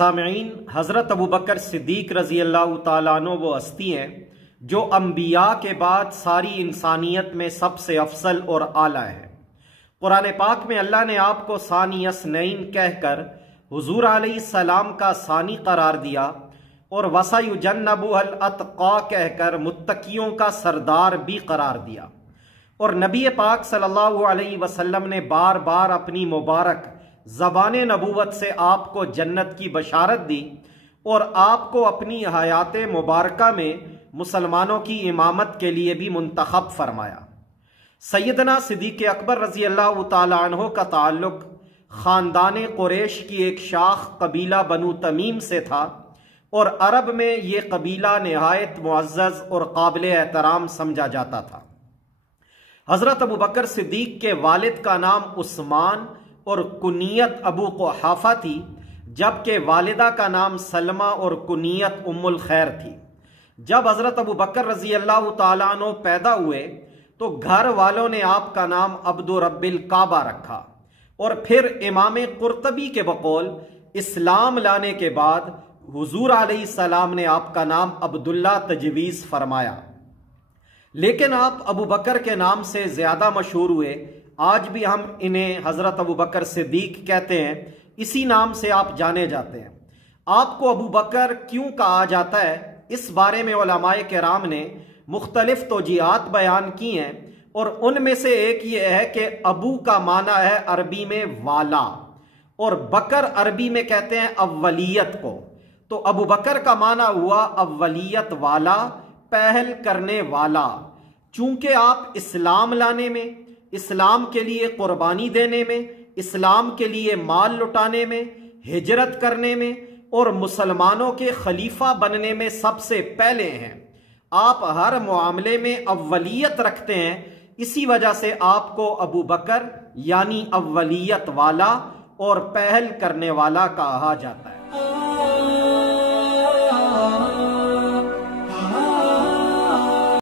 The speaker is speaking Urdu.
سامعین، حضرت ابوبکر صدیق رضی اللہ تعالیٰ عنہ وہ ہستی ہیں جو انبیاء کے بعد ساری انسانیت میں سب سے افضل اور اعلیٰ ہے۔ قرآن پاک میں اللہ نے آپ کو ثانی اثنین کہہ کر حضور علیہ السلام کا ثانی قرار دیا اور وَسَيُجَنَّبُهَا الْأَتْقَى کہہ کر متقیوں کا سردار بھی قرار دیا، اور نبی پاک صلی اللہ علیہ وسلم نے بار بار اپنی مبارک زبان نبوت سے آپ کو جنت کی بشارت دی اور آپ کو اپنی حیات مبارکہ میں مسلمانوں کی امامت کے لیے بھی منتخب فرمایا۔ سیدنا صدیق اکبر رضی اللہ تعالی عنہ کا تعلق خاندان قریش کی ایک شاخ قبیلہ بنو تمیم سے تھا، اور عرب میں یہ قبیلہ نہایت معزز اور قابل احترام سمجھا جاتا تھا۔ حضرت ابوبکر صدیق کے والد کا نام عثمان اور کنیت ابو قحافہ تھی، جبکہ والدہ کا نام سلمہ اور کنیت ام الخیر تھی۔ جب حضرت ابوبکر رضی اللہ تعالیٰ عنہ پیدا ہوئے تو گھر والوں نے آپ کا نام عبد رب الکعبہ رکھا، اور پھر امام قرطبی کے بقول اسلام لانے کے بعد حضور علیہ السلام نے آپ کا نام عبداللہ تجویز فرمایا، لیکن آپ ابوبکر کے نام سے زیادہ مشہور ہوئے۔ آج بھی ہم انہیں حضرت ابوبکر صدیق کہتے ہیں، اسی نام سے آپ جانے جاتے ہیں۔ آپ کو ابوبکر کیوں کہا جاتا ہے، اس بارے میں علماء کرام نے مختلف توجیہات بیان کی ہیں، اور ان میں سے ایک یہ ہے کہ ابو کا معنی ہے عربی میں والا، اور بکر عربی میں کہتے ہیں اولیت کو، تو ابوبکر کا معنی ہوا اولیت والا، پہل کرنے والا۔ چونکہ آپ اسلام لانے میں، اسلام کے لیے قربانی دینے میں، اسلام کے لیے مال لٹانے میں، ہجرت کرنے میں اور مسلمانوں کے خلیفہ بننے میں سب سے پہلے ہیں، آپ ہر معاملے میں اولیت رکھتے ہیں، اسی وجہ سے آپ کو ابوبکر یعنی اولیت والا اور پہل کرنے والا کہا جاتا ہے۔